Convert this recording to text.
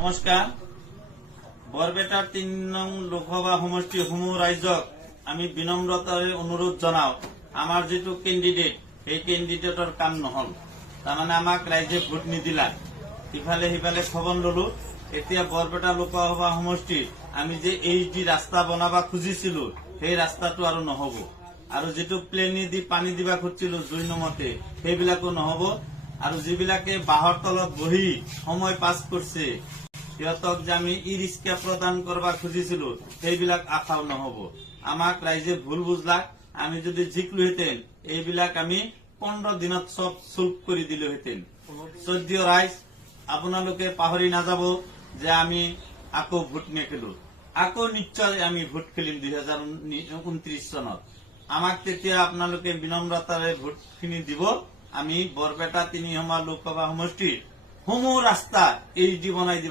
নমস্কাৰ। বৰপেটাৰ ৩ নং লোকসভা সমষ্টি সমূহ ৰাইজক আমি বিনম্ৰতাৰে অনুৰোধ জনাও, আমাৰ যিটো কেণ্ডিডেট সেই কেণ্ডিডেটৰ কাম নহল। তাৰমানে আমাক ৰাইজে ভোট নিদিলা, ইফালে সিফালে খবন ললো। এতিয়া বৰপেটা লোকসভা সমষ্টিত আমি যে HD ৰাস্তা বনাব খুজিছিলো সেই ৰাস্তাটো আৰু নহব, আৰু যিটো প্লেনি দি পানী দিবা খুজিছিলো জুই নমতে সেইবিলাকো নহব, আৰু যিবিলাকে বাহৰ তলত বহি সময় পাছ কৰছে সিহঁতক যে আমি ই ৰিক্সা প্ৰদান কৰবা খুজিছিলো সেইবিলাক আশাও নহব। আমাক ৰাইজে ভুল বুঝলাক। আমি যদি জিকলোহেঁতেন এইবিলাক আমি 15 দিনত সব চলভ কৰি দিলোহেঁতেন। শ্ৰদ্ধেয় ৰাইজ, আপোনালোকে পাহৰি নাযাব যে আমি আকৌ ভোট নেখেলো, আকৌ নিশ্চয় আমি ভোট খেলিম 2029 চনত। আমাক তেতিয়া আপোনালোকে বিনম্ৰতাৰে ভোটখিনি দিব। আমি বৰপেটা ৩ নং লোকসভা সমষ্টিৰ সমূহ ৰাস্তা HD বনাই দিম।